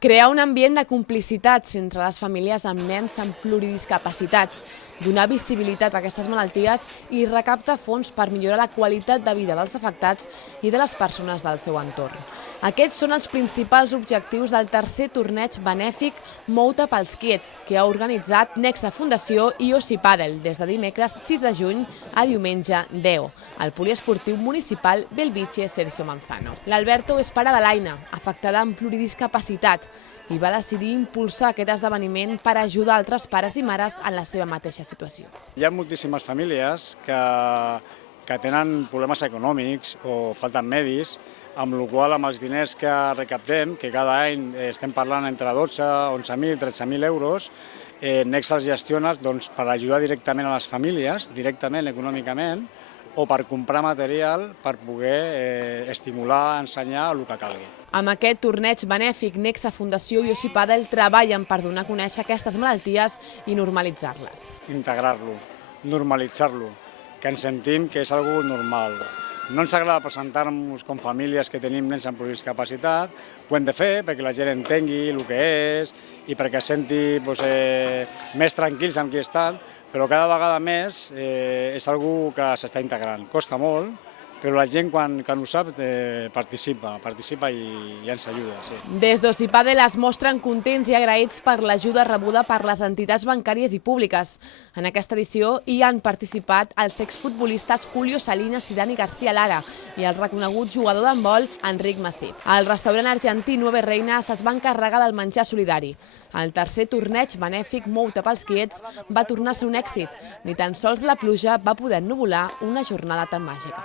Crear un ambient de complicitats entre les famílies amb nens amb pluridiscapacitats, donar visibilitat a aquestes malalties i recaptar fons per millorar la qualitat de vida dels afectats i de les persones del seu entorn. Aquests són els principals objectius del tercer torneig benèfic Mou-te pels quiets, que ha organitzat Nexa Fundació i Ossi Pàdel des de dimecres 6 de juny a diumenge 10, al poliesportiu municipal Belviche Sergio Manzano. L'Alberto és pare de l'Aina, afectada amb pluridiscapacitat, i va decidir impulsar aquest esdeveniment per ajudar altres pares i mares en la seva mateixa situació. Hi ha moltíssimes famílies que tenen problemes econòmics o falten medis, amb la qual amb els diners que recaptem, que cada any estem parlant entre 12, 11.000, 13.000 euros, Nexa els gestiona per ajudar directament a les famílies, directament econòmicament, o per comprar material per poder estimular, ensenyar el que calgui. Amb aquest torneig benèfic, Nexa Fundació i Ossi Pàdel treballen per donar a conèixer aquestes malalties i normalitzar-les. Integrar-lo, normalitzar-lo, que ens sentim que és algo normal. No ens agrada presentar-nos com famílies que tenim nens amb discapacitat, ho hem de fer perquè la gent entengui el que és i perquè es senti més tranquils amb qui estan, però cada vegada més és algo que s'està integrant. Costa molt, però la gent quan ho sap participa i ens ajuda. Sí. Des d'Ossi Pàdel es mostren contents i agraïts per l'ajuda rebuda per les entitats bancàries i públiques. En aquesta edició hi han participat els exfutbolistes Julio Salinas i Dani García Lara i el reconegut jugador d'handbol Enric Masip. El restaurant argentí Nueve Reinas es va encarregar del menjar solidari. El tercer torneig benèfic Mou-te pels quiets va tornar a ser un èxit. Ni tan sols la pluja va poder ennuvolar una jornada tan màgica.